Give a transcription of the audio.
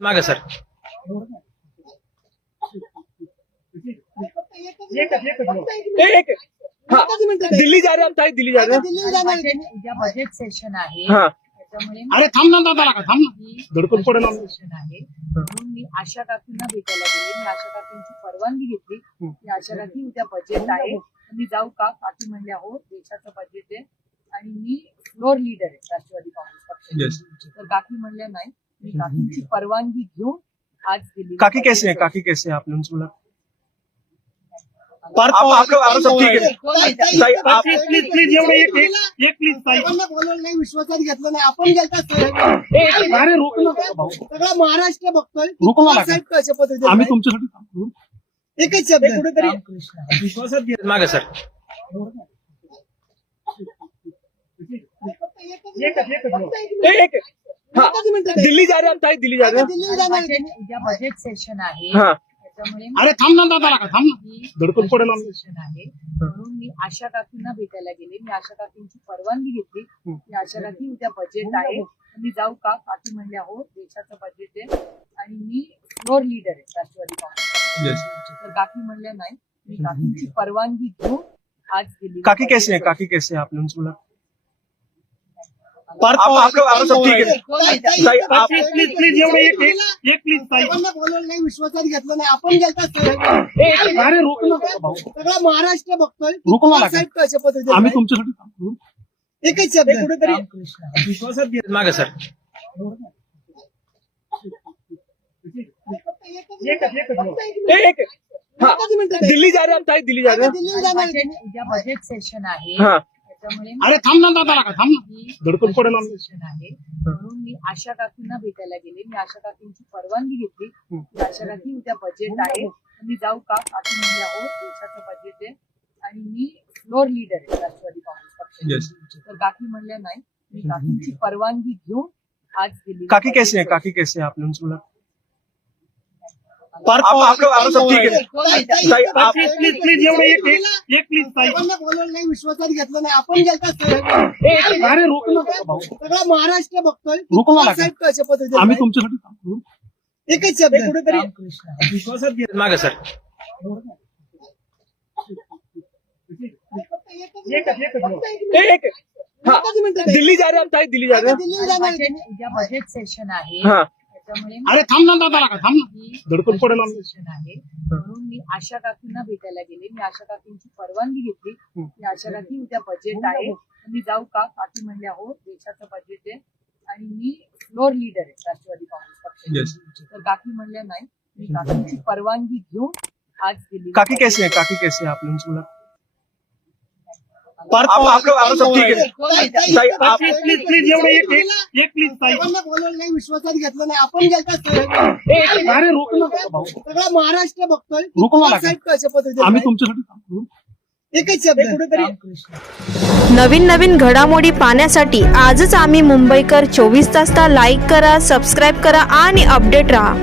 मागे सर एक दिल्ली जा रहे हैं हम ताई, दिल्ली जा रहे हैं। उद्या बजेट सेशन आहे हाँ त्याच्यामुळे अरे थांब ना दादा का थांब ना धडकून पडेल ना. सेशन आहे म्हणून मी आशा काकींना भेटायला गेले. मी आशा काकींची परवानगी घेतली की आशा काकी उद्या बजेट आहे तुम्ही जाऊ का? काकी म्हणल्या हो, देशाचं बजेट आहे आणि मी फ्लोर लीडर आहे राष्ट्रवादी काँग्रेस पक्षाची. तर काकी म्हणल्या नाही, मी काकींची परवानगी घेऊन आज दिल्ली. काकी कैसे हैं? काकी कैसे हैं? आपने उनसे बोला आप सब ठीक है ताई, आप प्लीज प्लीज एवढं एक प्लीज ताई बोलवलं नाही, विश्वासात घेतलं नाही. आपण गेलता अरे रोक ना भाऊ, सगळा महाराष्ट्र बघतोय रोको मला. साहेब कशा पद्धतीने आम्ही तुमच्यासाठी थांबलो. एकच शब्द कुठेतरी रामकृष्ण विश्वासात घे. मागे सर एक दिल्ली जा रहे हैं हम ताई, दिल्ली जा रहे हैं। दिल्ली जाणार आहे. उद्या बजेट सेशन आहे हाँ त्याच्यामुळे अरे थांब ना दादा का थांब ना धडकून पडेल ना. सेशन आहे म्हणून मी आशा काकींना भेटायला गेले. मी आशा काकींची परवानगी घेतली की आशा काकी उद्या बजेट आहे तुम्ही जाऊ का? काकी म्हणल्या हो, देशाचं बजेट आहे आणि मी फ्लोर लीडर आहे राष्ट्रवादी काँग्रेस पक्षाची. तर काकी म्हणल्या नाही, मी काकींची परवानगी घेऊन आज दिल्ली. काकी कैसे हैं? काकी कैसे हैं? आपने उनसे बोला आप सब ठीक है ताई, आप प्लीज प्लीज एवढं एक प्लीज ताई बोलवलं नाही, विश्वासात घेतलं नाही. आपण गेलता अरे रोक ना भाऊ, सगळा महाराष्ट्र बघतोय रोको मला. साहेब कशा पद्धतीने आम्ही तुमच्यासाठी थांबलो. एकच शब्द कुठेतरी रामकृष्ण विश्वासात घे. मागे सर एक दिल्ली जा रहे हैं हम ताई, दिल्ली जा रहे हैं। दिल्ली जाणार आहे. उद्या बजेट सेशन आहे हाँ त्याच्यामुळे अरे थांब ना दादा का थांब ना धडकून पडेल ना. सेशन आहे म्हणून मी आशा काकींना भेटायला गेले. मी आशा काकींची परवानगी घेतली की आशा काकी उद्या बजेट आहे तुम्ही जाऊ का? काकी म्हणल्या हो, देशाचं बजेट आहे आणि मी फ्लोर लीडर आहे राष्ट्रवादी काँग्रेस पक्षाची. तर काकी म्हणल्या नाही, मी काकींची परवानगी घेऊन आज दिल्ली. काकी कैसे हैं? काकी कैसे हैं? आपने उनसे बोला आप सब ठीक है ताई, आप प्लीज प्लीज एवढं एक प्लीज ताई बोलवलं नाही, विश्वासात घेतलं नाही. आपण गेलता अरे रोक ना भाऊ, सगळा महाराष्ट्र बघतोय रोको मला. साहेब कशा पद्धतीने आम्ही तुमच्यासाठी थांबलो. एकच शब्द कुठेतरी रामकृष्ण विश्वासात घे. मागे सर एक दिल्ली जा रहे हैं हम ताई, दिल्ली जा रहे हैं। दिल्ली जाणार आहे. उद्या बजेट सेशन आहे हाँ त्याच्यामुळे अरे थांब ना दादा का थांब ना धडकून पडेल ना. सेशन आहे म्हणून मी आशा काकींना भेटायला गेले. मी आशा काकींची परवानगी घेतली की आशा काकी उद्या बजेट आहे तुम्ही जाऊ का? काकी म्हणल्या हो, देशाचं बजेट आहे आणि मी फ्लोर लीडर आहे राष्ट्रवादी काँग्रेस पक्षाची. तर काकी म्हणल्या नाही, मी काकींची परवानगी घेऊन आज दिल्ली. काकी कैसे हैं? काकी कैसे हैं? आपने उनसे बोला सब ठीक है ताई, आप प्लीज प्लीज एवढं एक प्लीज ताई बोलवलं नाही, विश्वासात घेतलं नाही. आपण गेलता अरे रोक ना भाऊ, सगळा महाराष्ट्र बघतोय रोको मला. साहेब कशा पद्धतीने आम्ही तुमच्यासाठी थांबलो. एकच शब्द कुठेतरी रामकृष्ण नवीन नवीन घडामोडी पाहण्यासाठी आजच आम्ही मुंबईकर 24 तासला लाईक करा, सबस्क्राईब करा आणि अपडेट रहा.